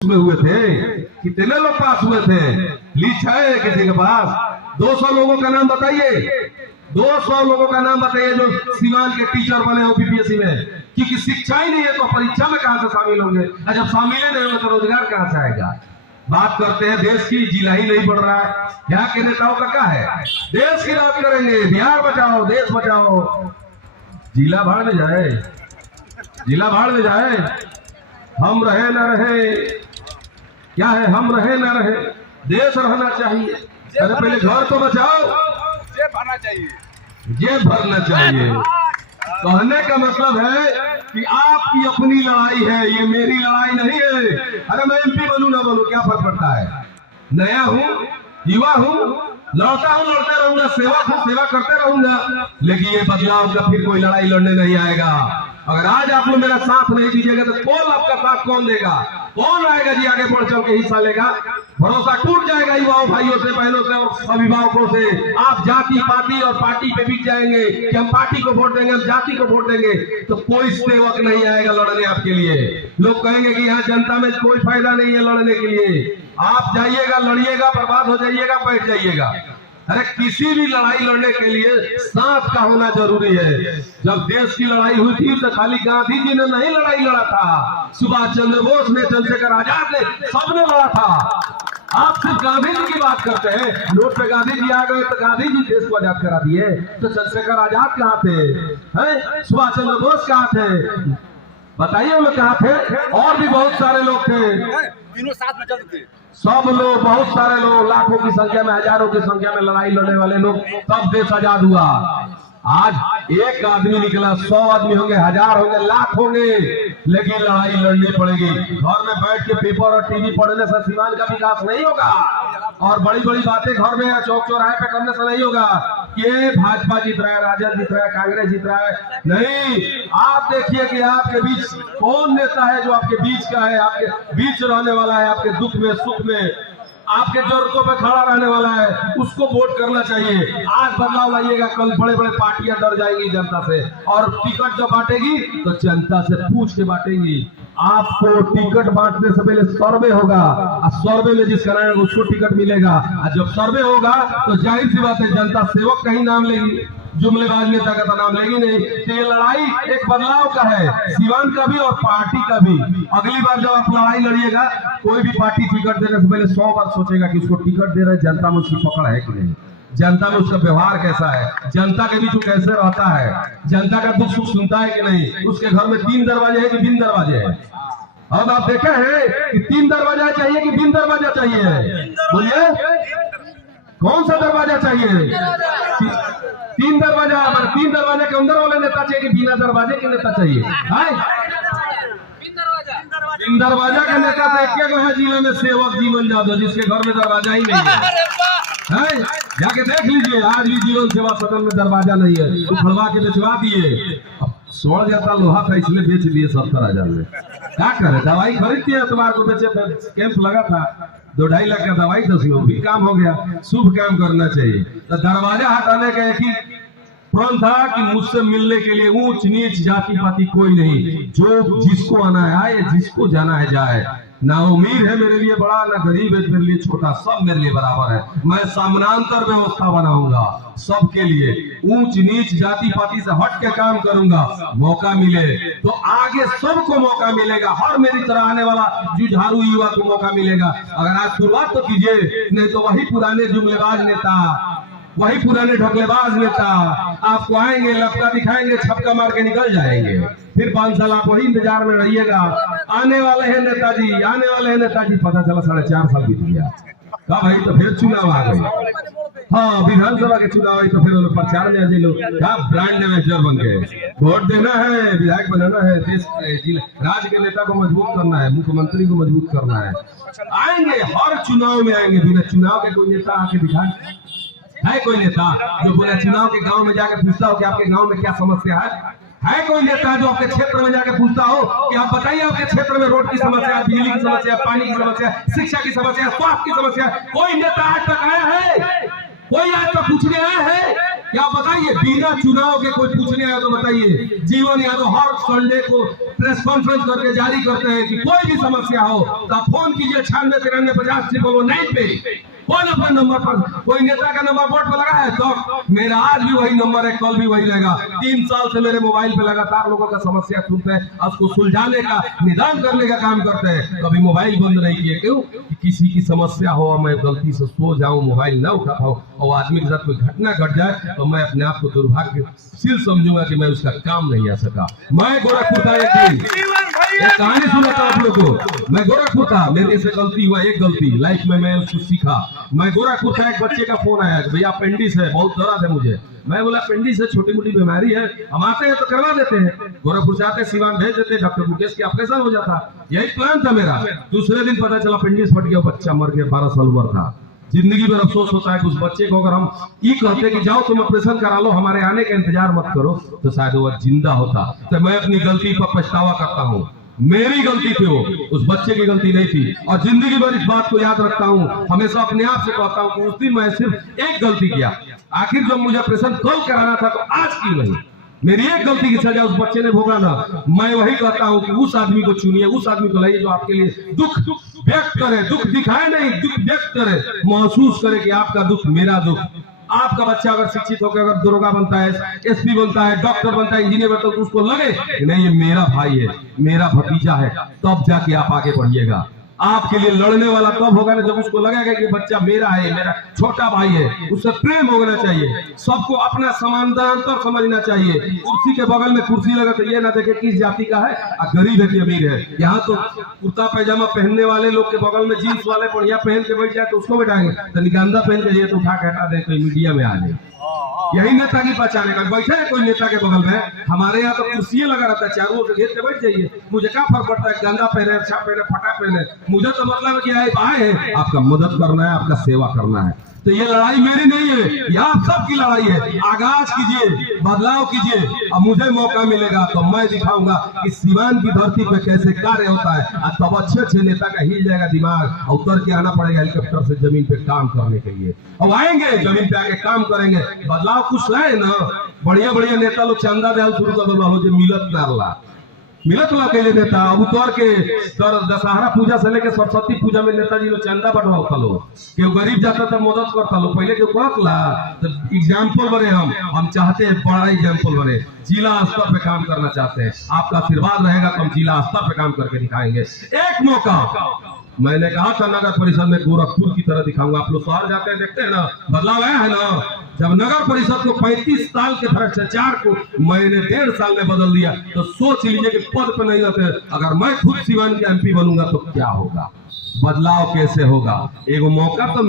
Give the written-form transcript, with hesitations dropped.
में हुए थे, कितने लोग पास हुए थे? लिस्ट है किसी के पास? 200 लोगों का नाम बताइए, 200 लोगों का नाम बताइए जो सीवान के टीचर बने हो बीपीएससी में। क्योंकि शिक्षा ही नहीं है तो परीक्षा में कहां से शामिल होंगे? जब शामिल नहीं होंगे तो रोजगार कहां से आएगा? बात करते हैं देश की, जिला ही नहीं बढ़ रहा है। यहाँ के नेताओं का क्या है? देश की बात करेंगे, बिहार बचाओ, देश बचाओ। जिला भाड़ में जाए, जिला भाड़ में जाए। हम रहे न रहे, क्या है? हम रहे न रहे, देश रहना चाहिए। अरे पहले घर तो बचाओ, जेब भरना चाहिए, जेब भरना चाहिए। कहने का मतलब है कि आपकी अपनी लड़ाई है, ये मेरी लड़ाई नहीं है। अरे मैं एमपी बनूं ना बनूं क्या फर्क पड़ता है? नया हूं, युवा हूं, लड़ता हूं, लड़ते रहूंगा, सेवा करते रहूंगा। लेकिन ये बदलाव का फिर कोई लड़ाई लड़ने नहीं आएगा। अगर आज आप लोग मेरा साथ नहीं दीजिएगा तो कौन आपका साथ कौन देगा? कौन आएगा जी आगे बढ़ चल के हिस्सा लेगा? भरोसा टूट जाएगा युवाओं, भाइयों से, बहनों से और अभिभावकों से। आप जाति पाति और पार्टी पे बिक जाएंगे कि हम पार्टी को वोट देंगे, हम जाति को वोट देंगे, तो कोई सेवक नहीं आएगा लड़ने आपके लिए। लोग कहेंगे कि यहाँ जनता में कोई फायदा नहीं है लड़ने के लिए। आप जाइएगा, लड़िएगा, बर्बाद हो जाइएगा, बैठ जाइएगा। अरे किसी भी लड़ाई लड़ने के लिए साथ का होना जरूरी है। जब देश की लड़ाई हुई थी तो खाली गांधी जी ने नहीं लड़ाई लड़ा था, सुभाष चंद्र बोस ने, चंद्रशेखर आजाद ने, सबने लड़ा था। आप सिर्फ गांधी जी की बात करते हैं। नोट पे गांधी जी आ गए तो गांधी जी देश को आजाद करा दिए, तो चंद्रशेखर आजाद कहाँ थे? हैं? सुभाष चंद्र बोस कहाँ थे? बताइए वो लोग कहाँ थे? और भी बहुत सारे लोग थे, तीनों साथ में चलते थे। सब लोग, बहुत सारे लोग, लाखों की संख्या में, हजारों की संख्या में लड़ाई लड़ने वाले लोग, तब देश आजाद हुआ। आज एक आदमी निकला, 100 आदमी होंगे, 1000 होंगे, लाख होंगे, लेकिन लड़ाई लड़नी पड़ेगी। घर में बैठ के पेपर और टीवी पढ़ने से सीवान का विकास नहीं होगा, और बड़ी बड़ी बातें घर में या चौक चौराहे पे करने से नहीं होगा कि भाजपा जीत रहा है, राजद जीत रहा है, कांग्रेस जीत रहा है। नहीं, आप देखिए कि आपके बीच कौन नेता है जो आपके बीच का है, आपके बीच रहने वाला है, आपके दुख में, सुख में, आपके जरूरतों पे खड़ा रहने वाला है, उसको वोट करना चाहिए। आज बदलाव लाइएगा, कल बड़े बड़े पार्टियां डर जाएंगी जनता से, और टिकट जब बांटेगी तो जनता से पूछ के बांटेंगी। आपको टिकट बांटने से पहले सर्वे होगा, और सर्वे में जिसका नाम है उसको टिकट मिलेगा। और जब सर्वे होगा तो जाहिर सी बात है जनता सेवक का ही नाम लेगी, जुमलेबाज नेता का तो नाम लेगी नहीं। तो ये लड़ाई एक बदलाव का है, सीवान का भी और पार्टी का भी। अगली बार जब आप लड़ाई लड़िएगा, कोई भी पार्टी टिकट देने से पहले 100 बार सोचेगा कि उसको टिकट दे रहे जनता में उसकी पकड़ है कि नहीं, जनता में उसका व्यवहार कैसा है, जनता के बीच वो कैसे रहता है, जनता का दुख सुख सुनता है कि नहीं, उसके घर में 3 दरवाजे है कि बिन दरवाजे है। अब आप देखे हैं कि 3 दरवाजा चाहिए कि बिन दरवाजा चाहिए? बोलिए, कौन सा दरवाजा चाहिए? 3 दरवाजा। 3 दरवाजे के अंदर वाले नेता चाहिए कि बिना दरवाजे के नेता चाहिए? बिन दरवाजा के नेता तो एक है जिले में, सेवक जीवन जादव, जिसके घर में दरवाजा ही नहीं है। जाके देख लीजिए, आज भी जीवन सेवा सदन में दरवाजा नहीं है, उखड़वा के बेचवा दिए। सड़ जाता लोहा था इसलिए बेच दिए 70,000 में। क्या करे, दवाई खरीदती है, तुम्हारे को बेचे, कैंप लगा था 2-2.5 लाख का दवाई, 10 लोग भी काम हो गया। शुभ काम करना चाहिए। तो दरवाजा हटाने का एक ही प्रण था कि मुझसे मिलने के लिए ऊंच नीच जाति पाति कोई नहीं, जो जिसको आना है आए, जिसको जाना है जाए। ना अमीर है मेरे लिए बड़ा, ना गरीब है मेरे लिए छोटा, सब मेरे लिए बराबर है। मैं समानांतर व्यवस्था बनाऊंगा सबके लिए, ऊंच नीच जाति पाति से हट के काम करूंगा। मौका मिले तो आगे सबको मौका मिलेगा, हर मेरी तरह आने वाला जुझारू युवा को मौका मिलेगा। अगर आज शुरुआत तो कीजिए, नहीं तो वही पुराने जुमलेबाज नेता, वही पुराने ढोकलेबाज नेता आपको आएंगे, लपका दिखाएंगे, छपका मार के निकल जाएंगे। फिर 5 साल आप वही इंतजार में रहिएगा। आने वाले हैं नेताजी, आने वाले हैं नेताजी। पता चला 4.5 साल बीत गया। कब भाई तो फिर चुनाव आ गए। हाँ, विधानसभा के चुनाव आई तो फिर लोग प्रचार में लोग ब्रांड एम्बेसडर बन गए। वोट देना है, विधायक बनाना है, देश राज्य के नेता को मजबूत करना है, मुख्यमंत्री को मजबूत करना है। आएंगे, हर चुनाव में आएंगे। बिना चुनाव के कोई नेता आके दिखाए है? कोई नेता जो पूरे चुनाव के गांव में जाके पूछता हो कि आपके गांव में क्या समस्या है? कोई नेता जो आपके क्षेत्र में जाके पूछता हो कि आप बताइए आपके क्षेत्र में रोड की समस्या, बिजली की समस्या, पानी की समस्या, शिक्षा की समस्या, स्वास्थ्य की समस्या? कोई नेता आज तक आया है? कोई आज तक पूछने आया है? क्या बताइए, बिना चुनाव के कोई पूछने आया तो बताइए। जीवन यादव हर संडे को प्रेस कॉन्फ्रेंस करके जारी करते हैं कि कोई भी समस्या हो तो आप फोन कीजिए 969350 पे। कौन अपने नंबर पर, कोई नेता का नंबर बोर्ड पर लगा है तो मेरा आज भी वही नंबर है, कल भी वही रहेगा। 3 साल से मेरे मोबाइल पे लगातार लोगों का समस्या सुनते हैं, उसको सुलझाने का, निदान करने का काम करते हैं। कभी मोबाइल बंद नहीं किए। क्यों? कि किसी की समस्या हो और मैं गलती से सो जाऊं, मोबाइल न उठा पाऊं और आदमी के साथ कोई घटना घट जाए तो मैं अपने आप को दुर्भाग्यशील समझूंगा कि मैं उसका काम नहीं आ सका। मैं गोरखपुर था एक दिन, एक कहानी सुनाता आप लोग को। मैं गोरखपुर था, मेरे से गलती हुआ, एक गलती लाइफ में मैं उसको सीखा। मैं गोरखपुर था, एक बच्चे का फोन आया कि भैया अपेंडिक्स है, बहुत दर्द है मुझे। मैं बोला अपेंडिक्स है, छोटी मोटी बीमारी है, हम आते हैं तो करवा देते हैं। गोरखपुर से आते सिवान भेज देते, डॉक्टर मुकेश की ऑपरेशन हो जाता। यही प्लान था मेरा। दूसरे दिन पता चला अपेंडिक्स फट गया, बच्चा मर गया, 12 साल उम्र था। जिंदगी में अफसोस होता है कि उस बच्चे को अगर हम ये कहते कि जाओ तुम ऑपरेशन करा लो, हमारे आने का इंतजार मत करो, तो शायद वो जिंदा होता। तो मैं अपनी गलती पर पछतावा करता हूँ। मेरी गलती थी वो, उस बच्चे की गलती नहीं थी। और जिंदगी भर इस बात को याद रखता हूँ, हमेशा अपने आप से कहता हूँ कि उस दिन मैं सिर्फ एक गलती किया। आखिर जब मुझे ऑपरेशन कल कराना था तो आज की नहीं, मेरी एक गलती की सजा उस बच्चे ने भोगा ना। मैं वही कहता हूँ कि उस आदमी को चुनिए, उस आदमी को लाइए जो आपके लिए दुख व्यक्त करे, दुख दिखाए नहीं, दुख व्यक्त करे, महसूस करे कि आपका दुख मेरा दुख। आपका बच्चा अगर शिक्षित होकर अगर दरोगा बनता है, एसपी बनता है, डॉक्टर बनता है, इंजीनियर बनता है, तो उसको लगे कि नहीं ये मेरा भाई है, मेरा भतीजा है, तब जाके आप आगे बढ़िएगा। आपके लिए लड़ने वाला तब होगा ना जब उसको लगेगा कि बच्चा मेरा है, मेरा छोटा भाई है। उससे प्रेम होना चाहिए, सबको अपना समानांतर समझना चाहिए। कुर्सी के बगल में कुर्सी लगा तो ये ना देखे किस जाति का है, गरीब है कि अमीर है। यहाँ तो कुर्ता पैजामा पहनने वाले लोग के बगल में जीन्स वाले बढ़िया पहन के बैठ जाए तो उसको बैठाएंगे, तो निगंदा पहन के तो उठा के हटा दे, कोई मीडिया में आ जाए। यही नेता की पहचान है। बैठे है कोई नेता के बगल में, हमारे यहाँ तो कुर्सी लगा रहता है, चारों से घेर के बैठ जाइए। मुझे क्या फर्क पड़ता है, गंदा पहने, अच्छा पहने, फटा पहने, मुझे तो मतलब कि आए हैं आपका मदद करना है, आपका सेवा करना है। तो ये लड़ाई मेरी नहीं है, ये आप सबकी लड़ाई है। आगाज कीजिए, बदलाव कीजिए, अब मुझे मौका मिलेगा तो मैं दिखाऊंगा कि सीवान की धरती पे कैसे कार्य होता है। और तब अच्छे नेता का हिल जाएगा दिमाग, और उतर के आना पड़ेगा हेलीकॉप्टर से जमीन पे काम करने के लिए। और आएंगे जमीन पे आके काम करेंगे, बदलाव कुछ लाए ना। बढ़िया बढ़िया नेता लोग चंदा देल शुरू कर दो, जो मिलत नारला मिलत ला के नेता। अब उतर के दशहरा पूजा से लेके सरस्वती पूजा में नेताजी लोग चंदा बंटवाता लो, क्यों गरीब जाता था मदद करता लो। पहले क्यों कहला तो एग्जाम्पल बने, हम चाहते हैं बड़ा एग्जाम्पल बने, जिला स्तर पे काम करना चाहते हैं। आपका आशीर्वाद रहेगा तो हम जिला स्तर पे काम करके दिखाएंगे। एक मौका मैंने कहा था नगर परिषद में गोरखपुर की तरह दिखाऊंगा। आप लोग शहर जाते हैं देखते हैं ना, बदलाव आया है ना। जब नगर परिषद को 35 साल के भ्रष्टाचार को मैंने 1.5 साल में बदल दिया, तो सोच लीजिए कि पद पे नहीं रहते, अगर मैं खुद सीवान के एमपी बनूंगा तो क्या होगा, बदलाव कैसे होगा। एक मौका तो